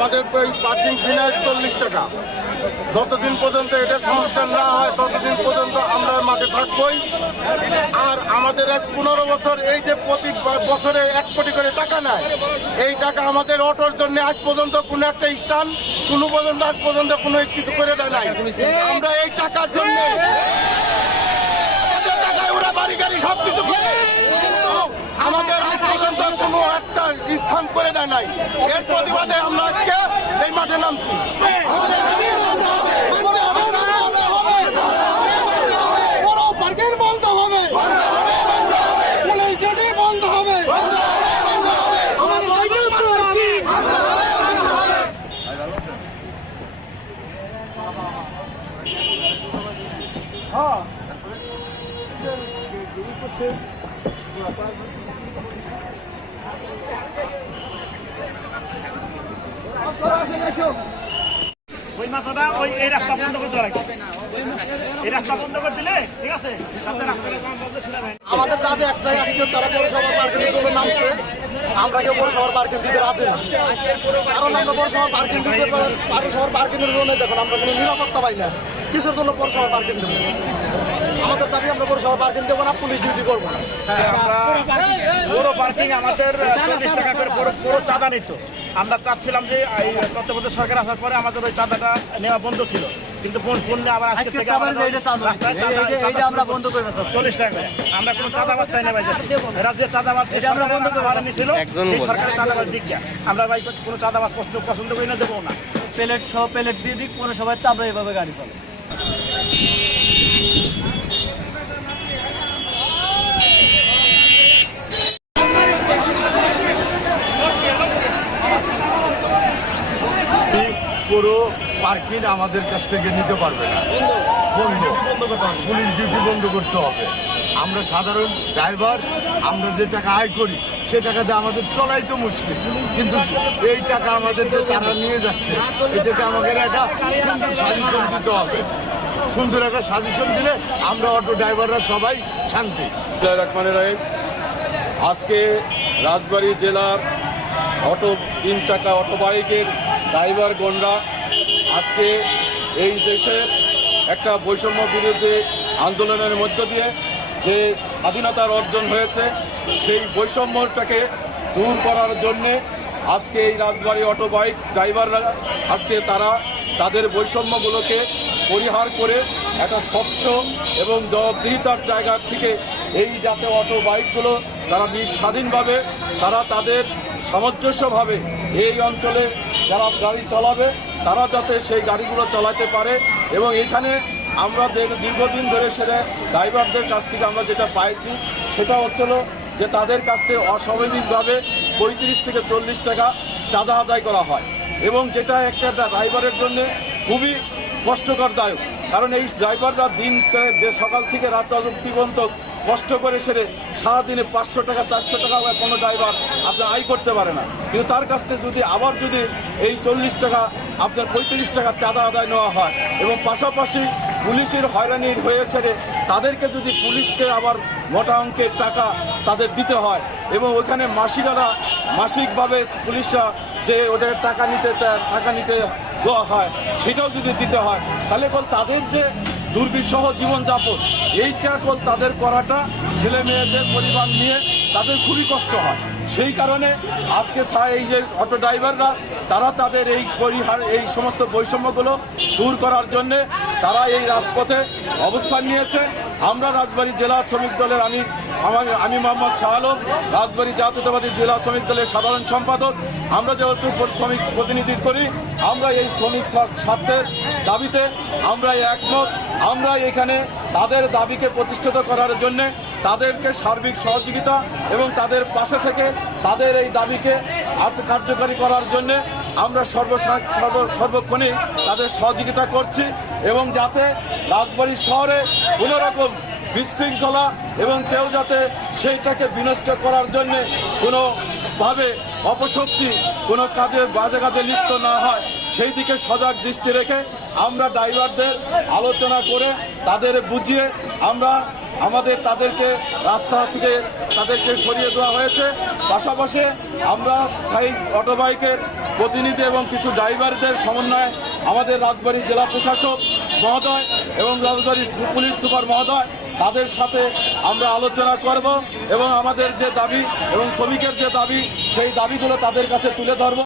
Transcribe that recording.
আমাদের ওই পার্কিং ফি নেয় চল্লিশ টাকা। যতদিন পর্যন্ত এটা সংস্কার না হয়, ততদিন পর্যন্ত আমরা মাঠে থাকবই। আর আমাদের আজ পনেরো বছর, এই যে প্রতি বছরে এক কোটি করে টাকা নেয়, এই টাকা আমাদের অটোর জন্য আজ পর্যন্ত কোনো একটা স্থান, কোনো পর্যন্ত আজ পর্যন্ত কোনো কিছু করে দেয় নাই। আমরা এই টাকার জন্য টাকায় বাড়ি গাড়ি আমাদের আজ পর্যন্ত কোনো একটা স্থান করে দেয় নাই। এর প্রতিবাদে আমরা আজকে এই মাঠে নামছি। বড় পার্কের বন্ধ হবে পুলিশ ডিউটি বন্ধ হবে আমাদের বাইকের পার্কিং ওই মাথাটা ওই এই রাস্তা বন্ধ করে দেওয়া লাগবে এই রাস্তা বন্ধ করে দিলে, ঠিক আছে? আমাদের দাবি একটাই, আজকে তারা পৌরসভা পার্কিং জন্য নামছে। আমরা কেউ পৌরসভার পার্কিং দিতে রাজি না। কারণ আমরা পৌরসভার পার্কিং দিতে পৌরসভার এর জন্য দেখুন, আমরা কোনো নিরাপত্তা পাই না। কিসের জন্য পৌরসভার পার্কিং দেবো? আমাদের দাবি আমরা পৌরসভার পার্কিং দেবো না পুলিশ ডিউটি করব না। পুরো পার্কিং আমাদের চল্লিশ টাকা করে পুরো চাঁদা নিত। আমরা চাচ্ছিলাম যে এই তত্ত্বাবধায়ক সরকার আসার পরে আমাদের ওই চাঁদাটা নেওয়া বন্ধ ছিল। কিন্তু পুন- পুনলে আবার আজকে থেকে আমরা বন্ধ করছি। করে চল্লিশ টাকা আমরা কোনো চাঁদাবাদ চাই না ভাই এরা যে চাঁদাবাদ আমরা বন্ধ করে ছিল এই সরকারের চাঁদাবাদ দিক দিয়ে। আমরা ভাই কোনো চাঁদাবাদ পছন্দ পছন্দ করি না দেবো না। প্লেট সহ প্লেট দিয়ে দিক কোনো সবাই তো আমরা এভাবে গাড়ি চলে পুরো পার্কিং আমাদের কাছ থেকে নিতে পারবে না। পুলিশ ডিউটি বন্ধ করতে হবে। আমরা সাধারণ ড্রাইভার, আমরা যে টাকা আয় করি, সে টাকাতে আমাদের চলাই তো মুশকিল। কিন্তু এই টাকা আমাদের যে তারা নিয়ে যাচ্ছে। এটাকে আমাদের একটা সুন্দর সাজেশন দিতে হবে। সুন্দর একটা সাজেশন দিলে আমরা অটো ড্রাইভাররা সবাই শান্তি। রহমানির রহিম। আজকে রাজবাড়ী জেলার অটো তিন চাকা অটো বাইকের ড্রাইভার গণরা আজকে এই দেশের একটা বৈষম্য বিরুদ্ধে আন্দোলনের মধ্য দিয়ে যে স্বাধীনতার অর্জন হয়েছে, সেই বৈষম্যটাকে দূর করার জন্যে আজকে এই রাজবাড়ি অটো বাইক ড্রাইভাররা, আজকে তারা তাদের বৈষম্যগুলোকে পরিহার করে একটা স্বচ্ছ এবং জবাবদিহিতার জায়গা থেকে এই যাতে অটো বাইকগুলো তারা নিঃস্বাধীনভাবে, তারা তাদের সামঞ্জস্যভাবে এই অঞ্চলে যারা গাড়ি চালাবে তারা যাতে সেই গাড়িগুলো চালাতে পারে এবং এখানে আমরা দীর্ঘদিন ধরে সেটা ড্রাইভারদের কাছ থেকে আমরা যেটা পাইছি, সেটা হচ্ছিল যে তাদের কাছ থেকে অস্বাভাবিকভাবে পঁয়ত্রিশ থেকে চল্লিশ টাকা চাঁদা আদায় করা হয় এবং যেটা একটা ড্রাইভারের জন্য খুবই কষ্টকরদায়ক। কারণ এই ড্রাইভাররা দিন সকাল থেকে রাত পর্যন্ত কষ্ট করে সেরে সারাদিনে পাঁচশো টাকা, চারশো টাকা কোনো ড্রাইভার আপনার আয় করতে পারে না। কিন্তু তার কাছ থেকে যদি আবার যদি এই চল্লিশ টাকা আপনার পঁয়ত্রিশ টাকা চাঁদা আদায় নেওয়া হয় এবং পাশাপাশি পুলিশের হয়রানির হয়ে ছেড়ে তাদেরকে যদি পুলিশকে আবার মোটা অঙ্কের টাকা তাদের দিতে হয় এবং ওখানে মাসিকারা মাসিকভাবে পুলিশরা যে ওদের টাকা নিতে চায়, টাকা নিতে দেওয়া হয়, সেটাও যদি দিতে হয়, তাহলে কল তাদের যে দুর্বিষহ জীবনযাপন, এইটা কল তাদের করাটা ছেলে মেয়েদের পরিবার নিয়ে তাদের খুবই কষ্ট হয়। সেই কারণে আজকে এই যে অটো ড্রাইভাররা, তারা তাদের এই পরিহার, এই সমস্ত বৈষম্যগুলো দূর করার জন্যে তারা এই রাজপথে অবস্থান নিয়েছে। আমরা রাজবাড়ী জেলা শ্রমিক দলের আমি আমার আমি মোহাম্মদ শাহ আলম, রাজবাড়ী জাতীয়তাবাদী জেলা শ্রমিক দলের সাধারণ সম্পাদক। আমরা যেহেতু শ্রমিক প্রতিনিধি করি, আমরা এই শ্রমিক স্বার্থের দাবিতে আমরা একমত। আমরা এখানে তাদের দাবিকে প্রতিষ্ঠিত করার জন্যে তাদেরকে সার্বিক সহযোগিতা এবং তাদের পাশে থেকে তাদের এই দাবিকে কার্যকারী করার জন্যে আমরা সর্ব- সর্বক্ষণই তাদের সহযোগিতা করছি এবং যাতে রাজবাড়ী শহরে কোনো রকম বিশৃঙ্খলা এবং কেউ যাতে সেইটাকে বিনষ্ট করার জন্য কোনো ভাবে অপশক্তি, কোনো কাজে বাজে কাজে লিপ্ত না হয়, সেই দিকে সজাগ দৃষ্টি রেখে আমরা ড্রাইভারদের আলোচনা করে তাদের বুঝিয়ে আমরা আমাদের তাদেরকে রাস্তা থেকে তাদেরকে সরিয়ে দেওয়া হয়েছে। পাশাপাশি আমরা সেই অটোবাইকের প্রতিনিধি এবং কিছু ড্রাইভারদের সমন্বয়ে আমাদের রাজবাড়ী জেলা প্রশাসক মহোদয় এবং রাজবাড়ী পুলিশ সুপার মহোদয় তাদের সাথে আমরা আলোচনা করব এবং আমাদের যে দাবি এবং শ্রমিকের যে দাবি, সেই দাবিগুলো তাদের কাছে তুলে ধরব।